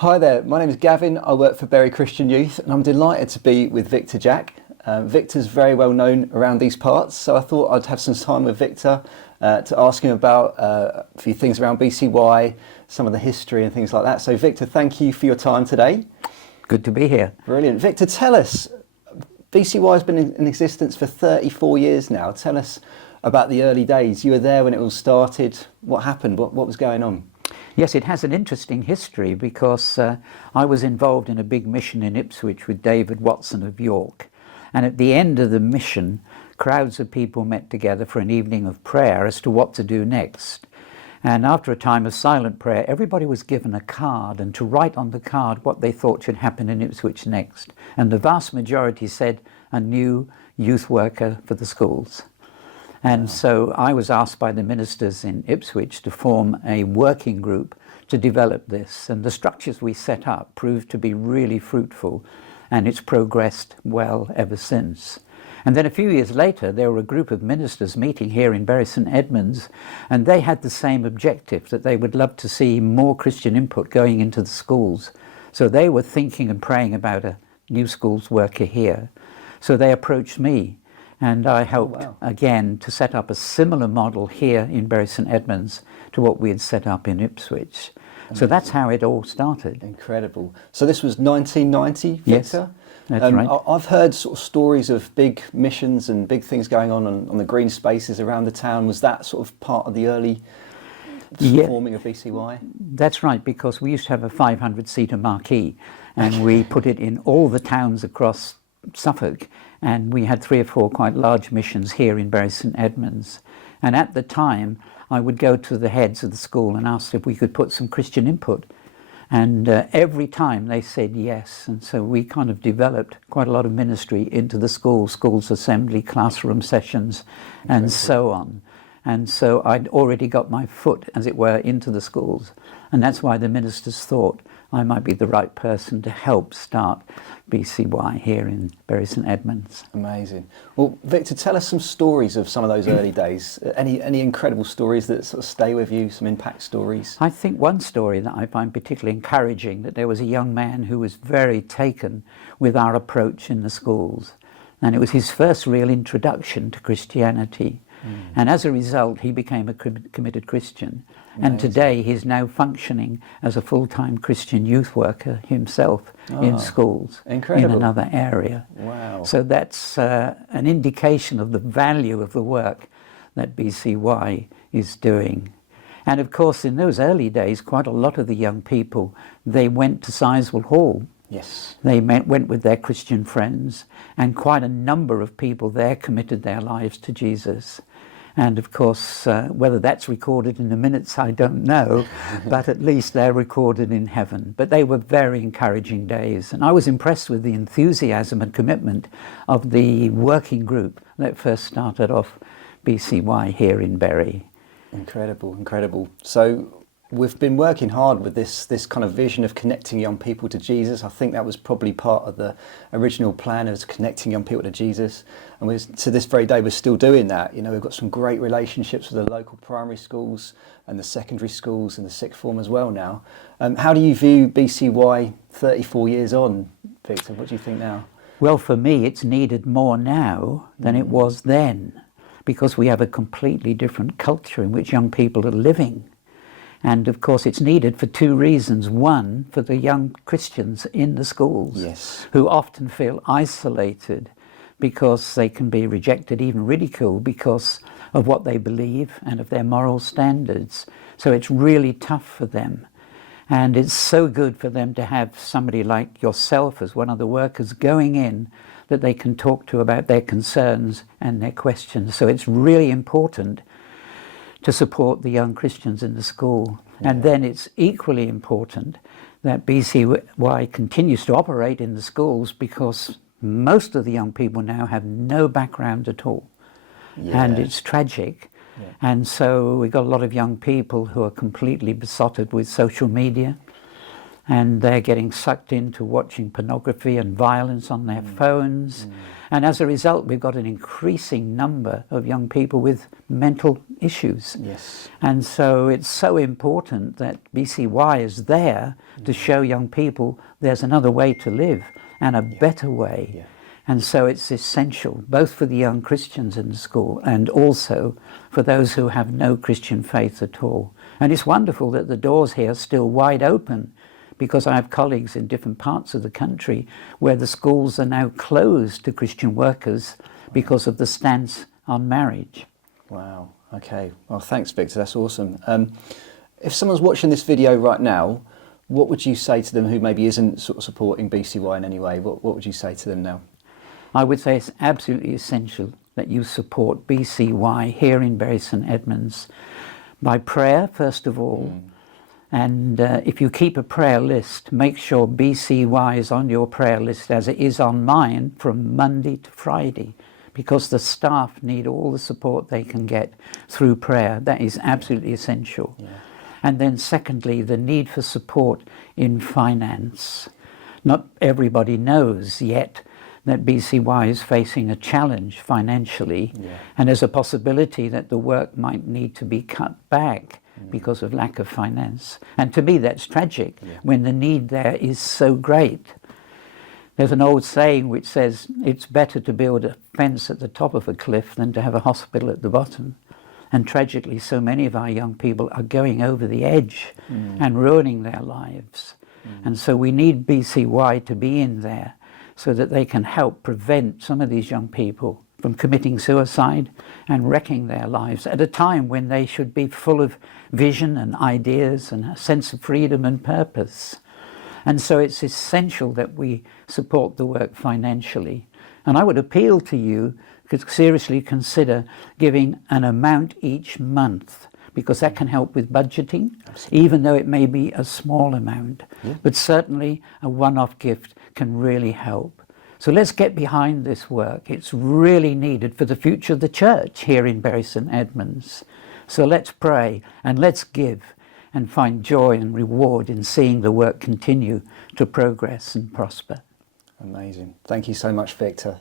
Hi there, my name is Gavin. I work for Bury Christian Youth and I'm delighted to be with Victor Jack. Victor's very well known around these parts, so I thought I'd have some time with Victor to ask him about a few things around BCY, some of the history and things like that. So Victor, thank you for your time today. Good to be here. Brilliant. Victor, tell us, BCY has been in existence for 34 years now. Tell us about the early days. You were there when it all started. What happened? What was going on? Yes, it has an interesting history because I was involved in a big mission in Ipswich with David Watson of York. And at the end of the mission, crowds of people met together for an evening of prayer as to what to do next. And after a time of silent prayer, everybody was given a card and to write on the card what they thought should happen in Ipswich next. And the vast majority said a new youth worker for the schools. And so I was asked by the ministers in Ipswich to form a working group to develop this. And the structures we set up proved to be really fruitful, and it's progressed well ever since. And then a few years later, there were a group of ministers meeting here in Bury St Edmunds, and they had the same objective, that they would love to see more Christian input going into the schools. So they were thinking and praying about a new schools worker here. So they approached me. And I helped, again, to set up a similar model here in Bury St Edmunds to what we had set up in Ipswich. Amazing. So that's how it all started. Incredible. So this was 1990, Victor? Yes, that's right. I've heard sort of stories of big missions and big things going on the green spaces around the town. Was that sort of part of the early forming of BCY? That's right, because we used to have a 500-seater marquee, and we put it in all the towns across Suffolk, and we had 3 or 4 quite large missions here in Bury St Edmunds. And at the time, I would go to the heads of the school and ask if we could put some Christian input. And every time they said yes. And so we kind of developed quite a lot of ministry into the schools assembly, classroom sessions, and so on. And so I'd already got my foot, as it were, into the schools. And that's why the ministers thought I might be the right person to help start BCY here in Bury St Edmunds. Amazing. Well, Victor, tell us some stories of some of those early days. Any incredible stories that sort of stay with you, some impact stories? I think one story that I find particularly encouraging, that there was a young man who was very taken with our approach in the schools. And it was his first real introduction to Christianity. And as a result, he became a committed Christian. Amazing. And today he's now functioning as a full-time Christian youth worker himself in schools. Incredible. In another area. Wow. So that's an indication of the value of the work that BCY is doing. And of course, in those early days, quite a lot of the young people, they went to Sizewell Hall. Yes. They went with their Christian friends, and quite a number of people there committed their lives to Jesus. And of course, whether that's recorded in the minutes, I don't know, but at least they're recorded in heaven. But they were very encouraging days, and I was impressed with the enthusiasm and commitment of the working group that first started off BCY here in Bury. Incredible, incredible. So we've been working hard with this kind of vision of connecting young people to Jesus. I think that was probably part of the original plan, of connecting young people to Jesus. And to this very day, we're still doing that. You know, we've got some great relationships with the local primary schools and the secondary schools and the sixth form as well now. How do you view BCY 34 years on, Victor? What do you think now? Well, for me, it's needed more now than it was then, because we have a completely different culture in which young people are living. And of course, it's needed for 2 reasons. One, for the young Christians in the schools, yes, who often feel isolated because they can be rejected, even ridiculed, because of what they believe and of their moral standards. So it's really tough for them. And it's so good for them to have somebody like yourself as one of the workers going in that they can talk to about their concerns and their questions. So it's really important to support the young Christians in the school. Yeah. And then it's equally important that BCY continues to operate in the schools, because most of the young people now have no background at all. Yeah. And it's tragic. Yeah. And so we've got a lot of young people who are completely besotted with social media, and they're getting sucked into watching pornography and violence on their phones. And as a result, we've got an increasing number of young people with mental issues. Yes. And so it's so important that BCY is there to show young people there's another way to live and a better way. Yeah. And so it's essential, both for the young Christians in the school and also for those who have no Christian faith at all. And it's wonderful that the doors here are still wide open, because I have colleagues in different parts of the country where the schools are now closed to Christian workers because of the stance on marriage. Wow. Okay. Well, thanks, Victor. That's awesome. If someone's watching this video right now, what would you say to them who maybe isn't sort of supporting BCY in any way? What would you say to them now? I would say it's absolutely essential that you support BCY here in Bury St Edmunds by prayer, first of all. And if you keep a prayer list, make sure BCY is on your prayer list as it is on mine from Monday to Friday, because the staff need all the support they can get through prayer. That is absolutely essential. Yeah. And then secondly, the need for support in finance. Not everybody knows yet that BCY is facing a challenge financially, and there's a possibility that the work might need to be cut back because of lack of finance. And to me, that's tragic when the need there is so great. There's an old saying which says it's better to build a fence at the top of a cliff than to have a hospital at the bottom. And tragically, so many of our young people are going over the edge and ruining their lives. And so we need BCY to be in there so that they can help prevent some of these young people from committing suicide and wrecking their lives at a time when they should be full of vision and ideas and a sense of freedom and purpose. And so it's essential that we support the work financially. And I would appeal to you to seriously consider giving an amount each month, because that can help with budgeting, even though it may be a small amount. But certainly a one-off gift can really help. So let's get behind this work. It's really needed for the future of the church here in Bury St Edmunds. So let's pray and let's give and find joy and reward in seeing the work continue to progress and prosper. Amazing. Thank you so much, Victor.